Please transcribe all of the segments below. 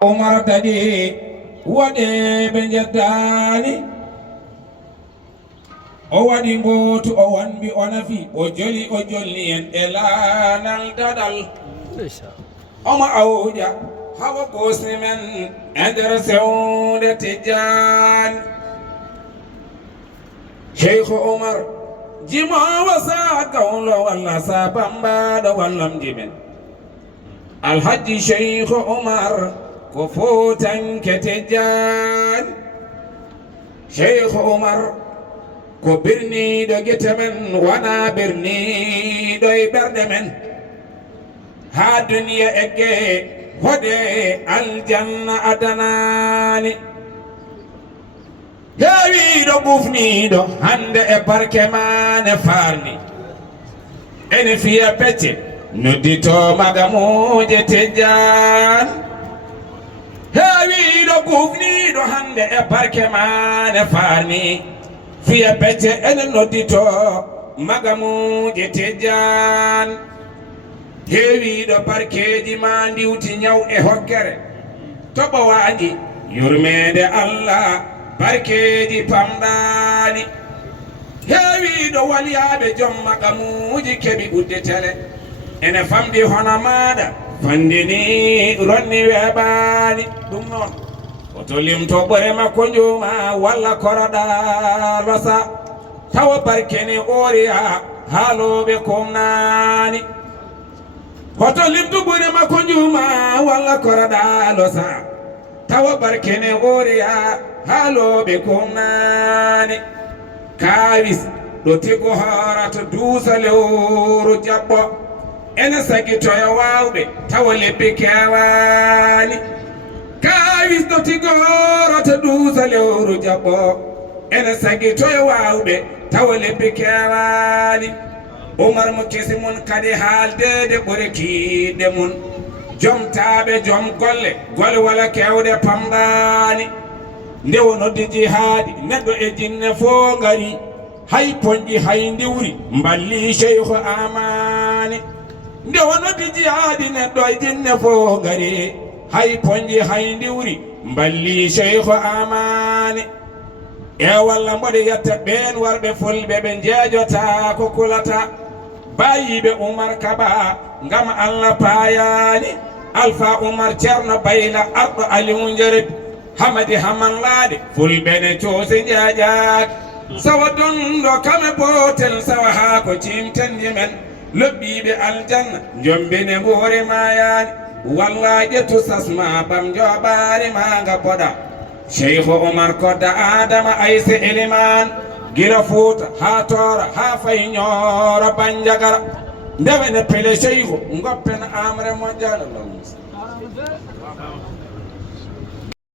Umar tadi wade benjatani o wadi ngotu o wanbi onafi o jolli en elanal dadal oma awja hawa bosnimen ender sewde tijan Sheikh Umar jima wasa kaulo walla sa bamba do wallam jimen Alhaji Sheikh Umar ko fotan ketejan Sheikh Umar ko birni do getamen wana birni do berde men ha duniya egge hode aljanna adanani yawi do bufni do hande e barke mane farni ene fiya pecce noddito magamuje tejan yawi do bufni do hande e barke mane farni fiya pecce ene noddito magamuje tejan heewi do barkeji ma ndiwti nyaw e hokkere toɓo waji yurmede Allah barkeji pamdani heewi do waliyaɓe joom magamuji keɓi ɓudde tele ene famdi hono maɗa fandini ronni weɓani ɗum noon oto limto ɓore makko njuma walla koroɗa losa tawa barkeni oriya haaloɓe komnani hoto limtu ɓure makko njuma walla koroɗa losa tawa barkene oriya haaloɓe komnani kawis ɗo tigo horata duusa lewru jaɓɓo ene sagitoyo wawɓe tawa lebbi kewani kawis ɗo tigo horata duusa lewru jaɓɓo ene sagitoyo wawɓe tawa lebbi kewani Umar mo kesi mun kadi haaldede ɓuri kiide mun jomtaɓe joom golle wala kewde pamɗani nde wonodde jihaadi neɗɗo e jinne fo ngari hay ponƴi hay ndiwri mballi Cheikh Amani nde wonodde jihaadi neɗɗo e jinne fo ngari hay ponƴi hay ndiwri mballi Cheikh Amani e walla mboɗo yetta ɓen warɓe fulɓe ɓe jeejota ko kulata bayiɓe Umar Kaba ngam Allah payani Alpha Umar Ceerno Bayla arɗo Aliou Njerebi Hamadi Hamanlade fulɓene coose jaajaaki sawa donɗo kame botel sawa haa ko cimtenni men lobbiɓe aljanna jombine mboore mayani walla ƴettu sasma bam joɓaari ma nga boɗa Cheikh Umar kodda Adama Ayse Eliman gira Fuuta haa Toora haa fay Ñooro Banjagara ndewene pele Cheikh ngoppen amre mondial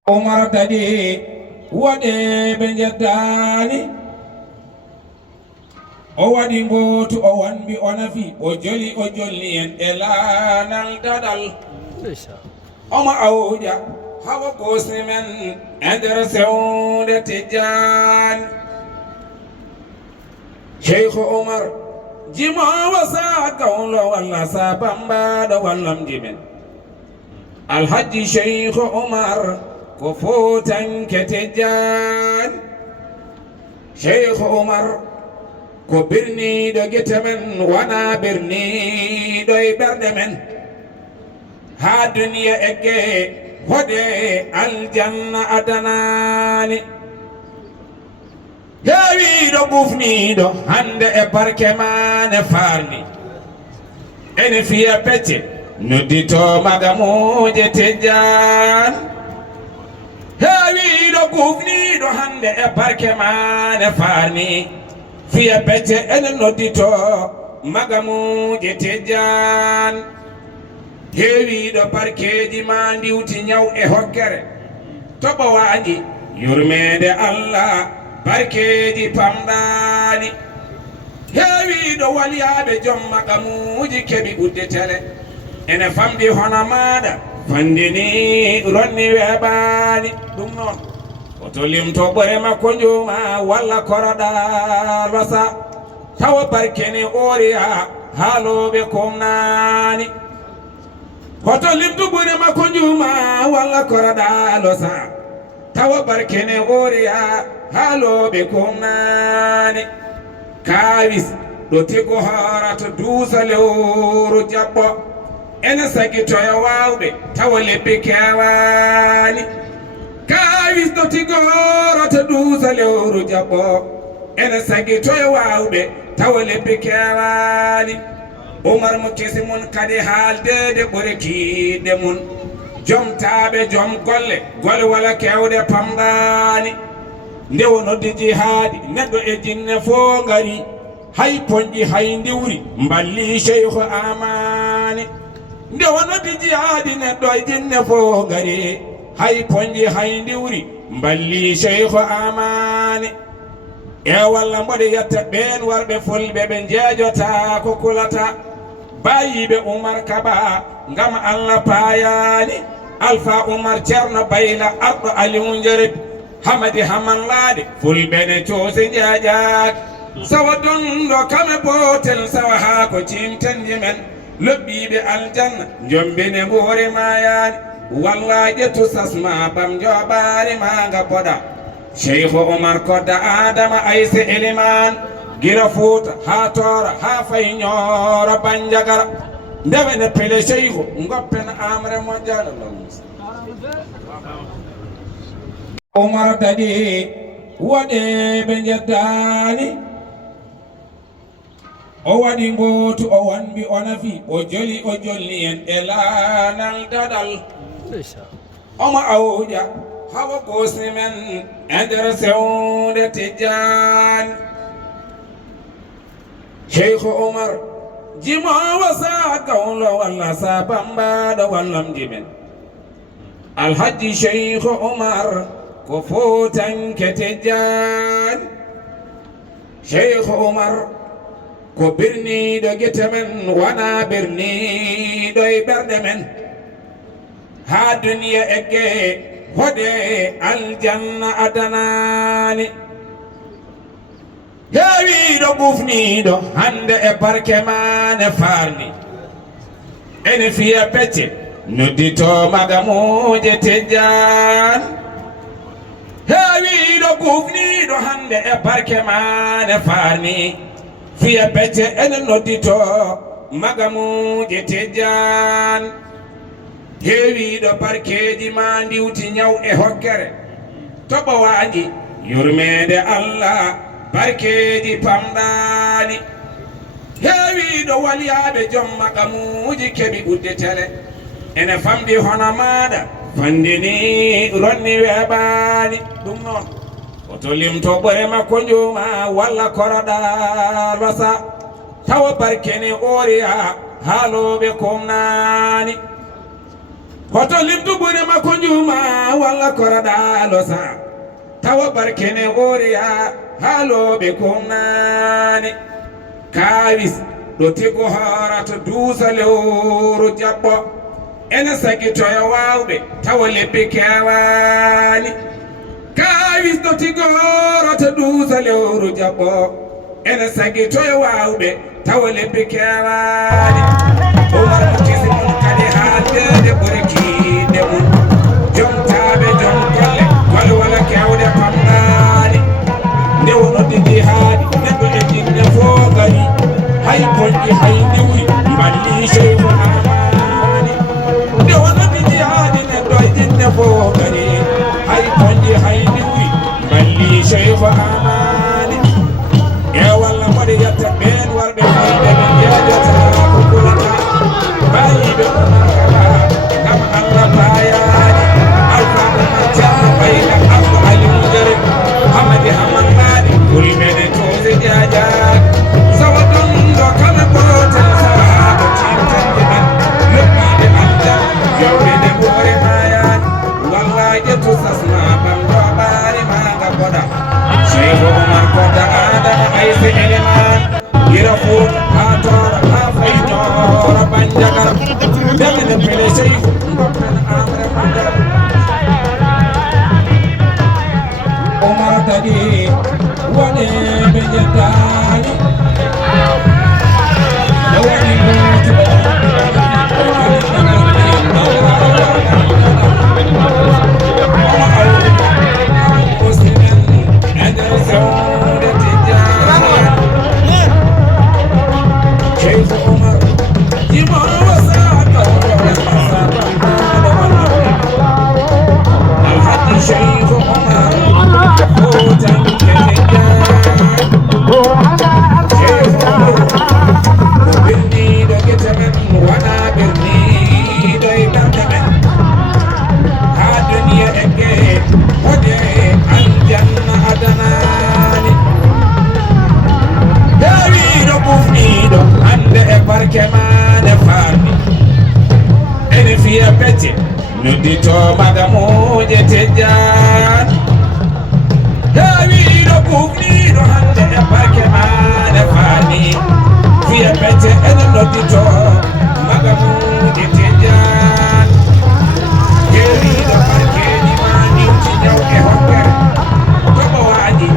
Umar tadi wade benjatani o wadi ngotu o wanbi onafi o jolli en elanal dadal oma awja hawa bosnimen ender sewde tijan Sheikh Umar jima wasa kaulo walla sa bamba do wallam jimen Alhaji Sheikh Umar ko fotan ketejan Sheikh Umar ko birni do getamen wana birni do berde men ha duniya egge hode aljanna adanani yawi do bufni do hande e barke mane farni ene fiya pecce noddito magamuje tejan heewi ɗo kufniɗo hande e barke mane farni fiya pecce ene noddito magamuje tejan heewiɗo barkeji ma ndiwti nyaw e hokkere toɓo waji yurmede Allah barkeji pamɗani heewiɗo waliyaɓe joom magamuji keɓi ɓudde tele ene famdi hono maɗa fandini ronni weɓani ɗum noon oto limto ɓore makko njuma walla koroɗa losa tawa barkeni oriya haaloɓe komnani hoto limtu ɓuri makko njuma walla koraɗalo sa tawa barkene oriya haaloɓe komnani kawis ɗo tigo horata duusa lewru jaɓɓo ene sagitoyo wawɓe tawa lebbi kewani kawis ɗo tigo horata duusa lewru jaɓɓo ene sagitoyo wawɓe tawa lebbi kewani Umar mo kesi mun kadi haaldede ɓuri kiiɗe mun jomtaɓe joom golle gole wala kewɗe pamɗani nde wonodde jihaadi neɗɗo e jinne fo ngari hay ponƴi hay ndiwri mballi cheikhu amani nde wonodde jihaadi neɗɗo e jinne fo ngari hay ponƴi hay ndiwri mballi cheikhu amani e walla mboɗo yetta ɓen warɓe fulɓe ɓe jeejota ko kulata bayiɓe Umar Kaba ngam Allah payani Alpha Umar Ceerno Bayla arɗo Aliou Njerit Hamadi Hamanlade fulɓe ne coosi jeejak sawa donɗo kame botel sawa ha ko cimtenji men lobbiɓe aljanna jombine ɓoore mayani walla ƴettu sasma bam joɓari maga boɗa Cheikhu Umar kodda Adama Ayse Eliman gira Fuuta ha Toora ha fay Ñooro Banjagara ndewe ne pele Cheikhu goppen amre moƴƴal Umar tagi waɗe ɓe jeddani o waɗi mbootu o wanbi o nafi o joli o jolni en e laanal dadal omo awja hawa bosni men e nder sewnde tijjani Cheikhu Umar jimowo sa gawlo walla sa bambaɗo wallamji men Alhaji Cheikhu Umar ko Fuutanke tijjani Cheikhu Umar ko birniɗo gite men wona birniɗo e ɓerɗe men ha duniya egge hoɗe aljanna adanani heewiɗo ɓufniɗo hande e barke mane farni ene fiya pecce noddito magamuje tejjan heewiɗo ɓufniɗo hande e barke mane farni fiya pecce ene noddito magamuje tejjan heewiɗo barkeji ma ndiwti ñaw e hokkere toɓo waaji yurmede Allah barkeji pamɗani heewiɗo walyaɓe joom magamuji keɓi ɓudde tele ene famɗi hono maɗa fandini ronni weɓani ɗum noon oto limto ɓore makko njuma walla koroɗa losa tawa barkene oriya haaloɓe komnani hoto limtu ɓuri makko njuma walla koroɗa losa tawa barkene oriya haaloɓe komnani kawis ɗo tigo horata duusa lewru jaɓɓo ene sagitoyo wawɓe tawa lebbi kewani kawis ɗo tigo horata duusa lewru jaɓɓo ene sagitoyo wawɓe tawa lebbi kewani Umar mo kisi mon kadi haaldede ɓuri kiiɗe mun jomtaɓe joom golle gole wala kewɗe pamɗani nde wonodde jihaadi neɗɗo e jinne fo ngari hay ponƴi hay ndiwri mballi Cheikhu amani nde wonodde jihaadi neɗɗo e jinne fo ngari hay ponƴi hay ndiwri mballi Cheikhu amani e walla mboɗo yetta ɓen warɓe fayde ɓe jeejota ko kulata bayiɓe Umar Kaba ngam Allah payani Alpha Umar Ceerno Bayla arɗo Aliou Njerit Hamadi Hamanlade fulɓene toose jeejak sawa donɗo kala gotel sawa ha ko cimtanɗe men lobbiɓe aljanna jawɗede ɓoore mayani walla ƴettu sasma bam joɓari maga boɗa Cheikhu Umar kodda Adama Ayse Eliman gira Fuuta ha Toora ha fay Ñooro Banjagara ndemene pele Cheikhu goppen amre moƴƴal Umar tagi waɗe ɓe jeddani waɗi mbootu magamuje tejjan heewiɗo kufniɗo hande e barke mane fani fiya pete enen noddito magamuje tejjan heewiɗo barkeji ma niwti ñawɗe hokkere toɓo waɗi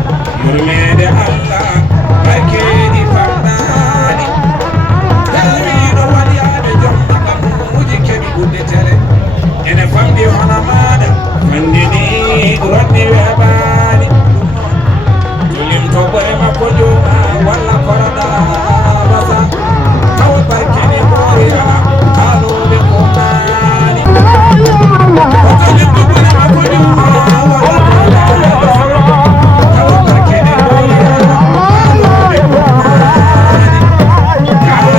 yurmede Allah barkeji famɗani heewiɗo waɗiyade joom magamuji keɓi ɓudde tere ene famɗi hono maɗa fandini ronni weɓani jolim to ɓore makko joma walla koroɗa wasa taw barkeni ɓorira haloɓe ko nani jolim to ɓore makko joma walla koroɗa wasa taw barkeni ɓorira haloɓe ko nani kalis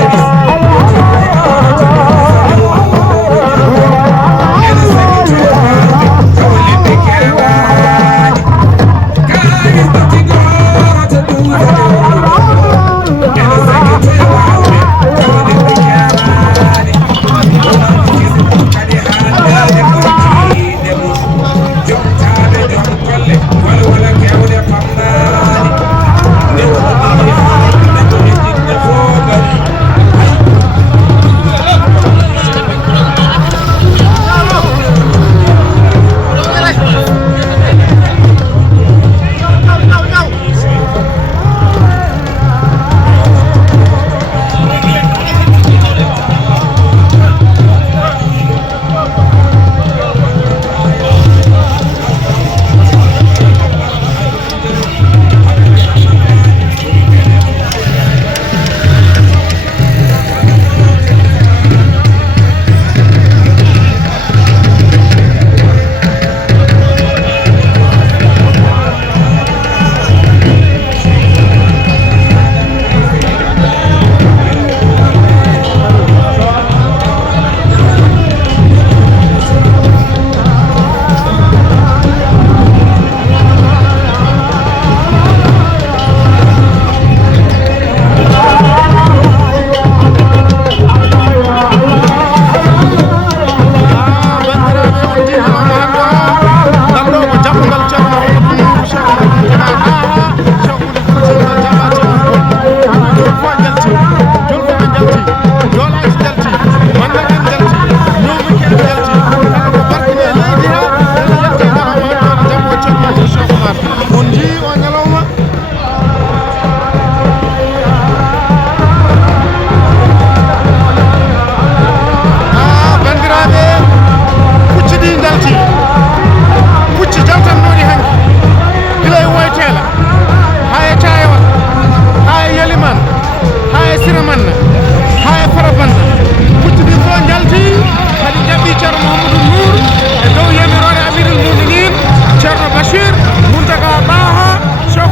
ene sagi to warɓe taw leɓɓe kewani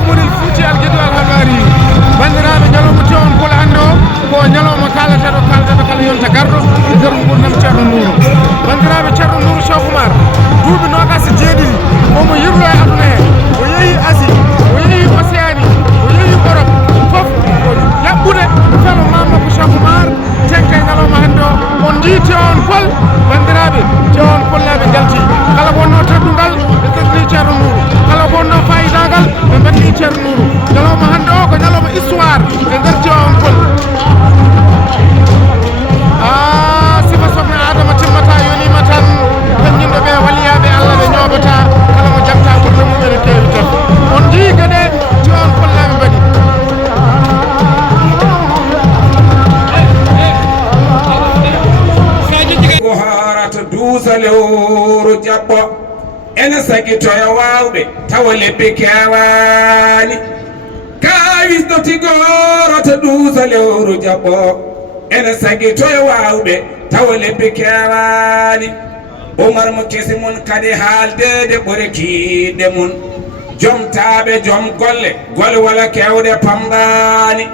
kalis dotigoro to ɗuuɗe ene sagi to warɓe taw leɓɓe kewani omarkisi kadi haaldade ɓorkiɗe mum jomtaɓe joom golle gol wala kewɗe pamɗani nde wonoɗi neɗɗo e jinne fo gari ene sagitoyo wawɓe tawa lebbe kewani kawis dotigoro to ɗuusa lewru jaɓɓo ene sagitoyo wawɓe tawa lebbe kewani Umar mo kesi mun kadi haaldede ɓore kiiɗe mun jomtaɓe joom golle gole wala kewɗe pamɗani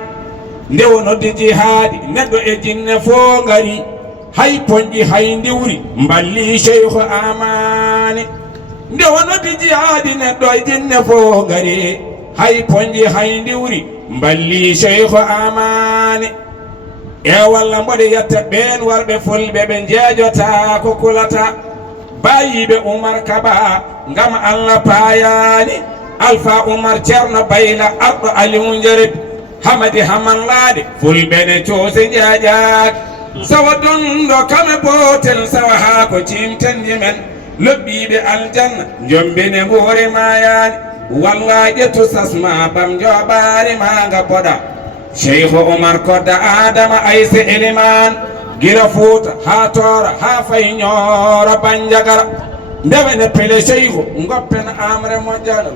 nde wonodde jihaadi neɗɗo e jinne fo ngari hay ponƴi hay ndiwri mballi cheikhu amani nde wonodde jihaadi neɗɗo e jinne fo ngari hay ponƴi hay ndiwri mballi cheikhu amani e walla mboɗe yetta ɓen warɓe fulɓe ɓe jeejota ko kulata bayiɓe Oumar Kaba ngam Allah payani Alpha Oumar Ceerno Bayla arɗo Aliou Njerit Hamadi Hamallade fulɓene coose jaajak sawa donɗo kame botel sawa ha ko cimtendi men lobbiɓe aljanna jombine hoore mayani walla ƴettu sasma bam joɓari maga poɗa Cheikh Oumar Kodda Adama Ayse Eliman gira Fuuta ha Toora ha fay Ñooro Banjagara ndewene pele Cheikh goppen amre moƴƴal